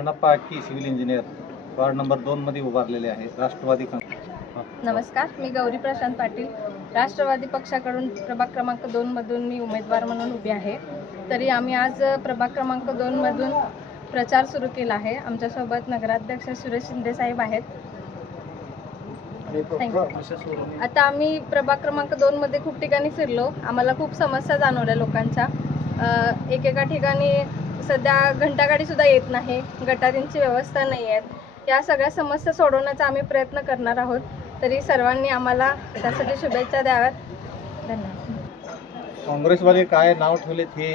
Sharanappa Akki civil engineer ward number दोनमध्ये उभारलेले आहे. राष्ट्रवादी काँग्रेस. नमस्कार मी गौरी प्रशांत पाटील. राष्ट्रवादी पक्षाकडून प्रभाग क्रमांक दोनमधून मी उमेदवार म्हणून उभी आहे. तरी आम्ही आज प्रभाग क्रमांक दोनमधून प्रचार सुरू केला आहे. आमच्यासोबत नगराध्यक्ष सुरेश शिंदे साहेब आहेत. थँक्यू आता आम्ही प्रभाग क्रमांक दोनमध्ये खूप ठिकाणी फिरलो. आम्हाला खूप समस्या जाणवल्या लोकांच्या. अ, एकेका ठिकाणी सध्या घंटागाडीसुद्धा येत नाही गटारींची व्यवस्था नाही आहेत या सगळ्या समस्या सोडवण्याचा आम्ही प्रयत्न करणार आहोत. तरी सर्वांनी आम्हाला त्यासाठी शुभेच्छा द्याव्यात. धन्यवाद. काँग्रेसवाले काय नाव ठेवलेत हे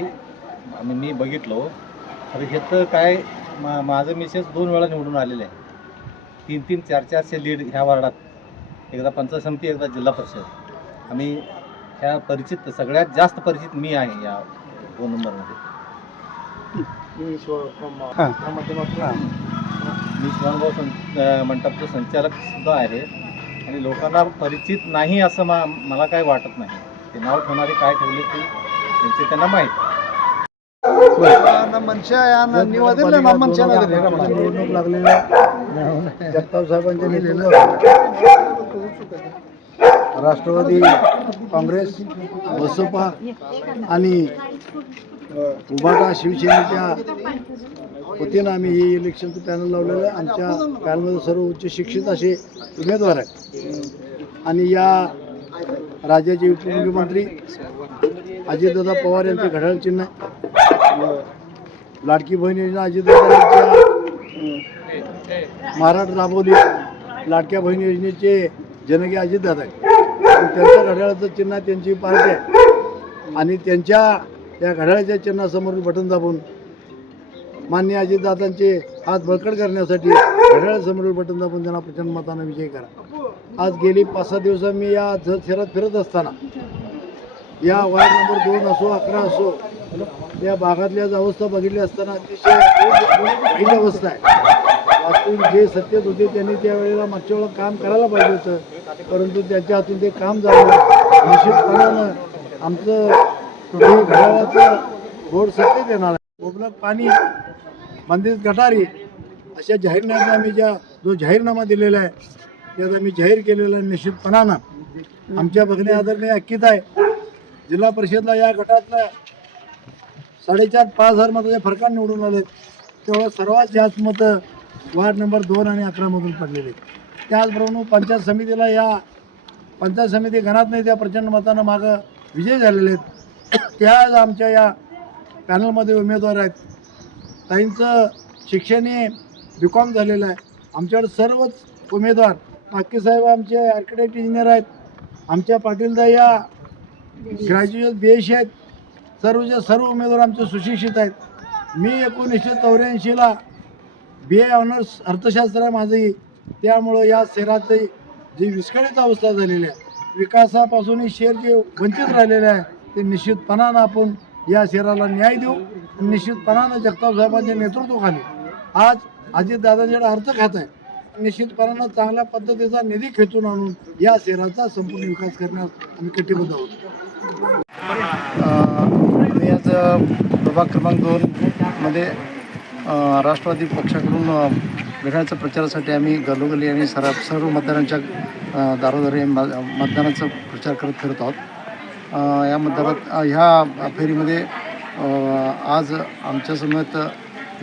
मी बघितलो. तर ह्याचं काय मा माझं मिसेस दोन वेळा निवडून आलेले आहे तीन तीन चार चारशे लीड ह्या वार्डात. एकदा पंचायत समिती एकदा जिल्हा परिषद. आम्ही ह्या परिचित सगळ्यात जास्त परिचित मी आहे या दोन नंबरमध्ये. मी शिवणगाव सं अं, मंडपचं संचालक सुद्धा आहे. आणि लोकांना परिचित नाही असं मा मला काय वाटत नाही. ते नाव ठेवणारे काय ठेवले ते त्यांचे त्यांना माहीत. निवडणूक लागलेल्या जगताप साहेबांच्या नेतृत्वात राष्ट्रवादी काँग्रेस बसपा आणि उभाटा शिवसेनेच्या वतीनं आम्ही हे इलेक्शनचं पॅनल लावलेलं आहे. आमच्या पॅनलमध्ये सर्व उच्च शिक्षित असे उमेदवार आहेत. आणि या राज्याचे उपमुख्यमंत्री अजितदादा पवार यांचे घड्याळ चिन्ह लाडकी बहीण योजना अजितदादांच्या महाराष्ट्र राबवली लाडक्या बहीण योजनेचे जनकीय अजितदादा आहेत. त्यांचं त्यांच्या घड्याळाचं चिन्ह त्यांची पार्टी आहे आणि त्यांच्या त्या घड्याळाच्या चिन्हासमोर बटन दाबून मान्य अजितदादांचे हात बळकट करण्यासाठी घड्याळासमोरील बटन दाबून त्यांना प्रचंड मतानं विजय करा. आज गेली पाच सहा दिवस मी या शहरात फिरत असताना या वार्ड नंबर दोन असो अकरा असो या भागातल्या ज्या अवस्था बघितली असताना अतिशय वाईट अवस्था आहे. वास्तविक जे सत्तेत होते त्यांनी त्यावेळेला मागच्या वेळेला काम करायला पाहिजे होतं. परंतु त्यांच्या हातून ते काम झालं निश्चितपणानं आमचं हे घड्याळाचं बोर्ड सत्तेत येणार आहे. मुबलक पाणी मंदिर गटारी अशा जाहीरनाम्यात आम्ही ज्या जो जाहीरनामा दिलेला आहे त्यात आम्ही जाहीर केलेला आहे निश्चितपणानं. आमच्या बघणे आदरणीय अक्कीत आहे. जिल्हा परिषदला या गटातल्या साडेचार पाच हजार मताच्या फरकाने निवडून आले तेव्हा सर्वात जास्त मतं वार्ड नंबर दोन आणि अकरामधून पडलेले. त्याचप्रमाणे पंचायत समितीला या पंचायत समिती गणात नाही त्या प्रचंड मतानं मागं विजय झालेले आहेत. त्याच आमच्या या पॅनलमध्ये उमेदवार आहेत. ताईंचं शिक्षण हे बी कॉम झालेलं आहे. आमच्याकडे सर्वच उमेदवार पाकी साहेब आमचे आर्किटेक्ट इंजिनियर आहेत. आमच्या पाटीलदा या ग्रॅज्युएट बी एस आहेत. सर्वच्या सर्व उमेदवार आमचे सुशिक्षित आहेत. मी एकोणीसशे चौऱ्याऐंशीला बी ए ऑनर्स अर्थशास्त्र आहे माझंही त्यामुळं या शहराचे जी विस्कळीत अवस्था झालेली आहे विकासापासून शहर जे वंचित राहिलेले आहे ते निश्चितपणानं आपण या शहराला न्याय देऊ आणि निश्चितपणानं जगताप साहेबांच्या नेतृत्वाखाली आज अजितदादांच्याकडे अर्थ खात आहे. निश्चितपणानं चांगल्या पद्धतीचा निधी खेचून आणून या शहराचा संपूर्ण विकास करण्यास आम्ही कटिबद्ध आहोत. मी आज प्रभाग क्रमांक दोन मध्ये राष्ट्रवादी पक्षाकडून अ, प्रचारासाठी आम्ही गलोगली आणि सर सर्व मतदारांच्या दारोदारी म मतदानाचा प्रचार करत फिरत आहोत. या मतदारात ह्या फेरीमध्ये आज आमच्यासमवेत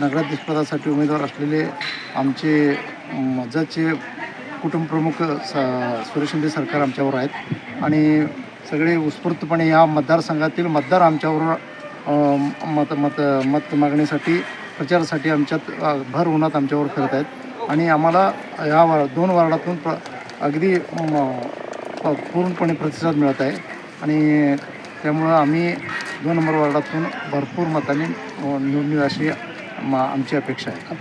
नगराध्यक्षपदासाठी उमेदवार असलेले आमचे मजाचे कुटुंबप्रमुख स सुरेश शिंदे सरकार आमच्यावर आहेत. आणि सगळे उत्स्फूर्तपणे या मतदारसंघातील मतदार आमच्यावर अ, मत मत मत मागणीसाठी प्रचारासाठी आमच्यात भर उन्हात आमच्यावर फिरत आहेत. आणि आम्हाला ह्या वा दोन वार्डातून प्र अगदी पूर्णपणे प्रतिसाद मिळत आहे. आणि त्यामुळं आम्ही दोन नंबर वार्डातून भरपूर मताने निवडणूक अशी आमची अपेक्षा आहे.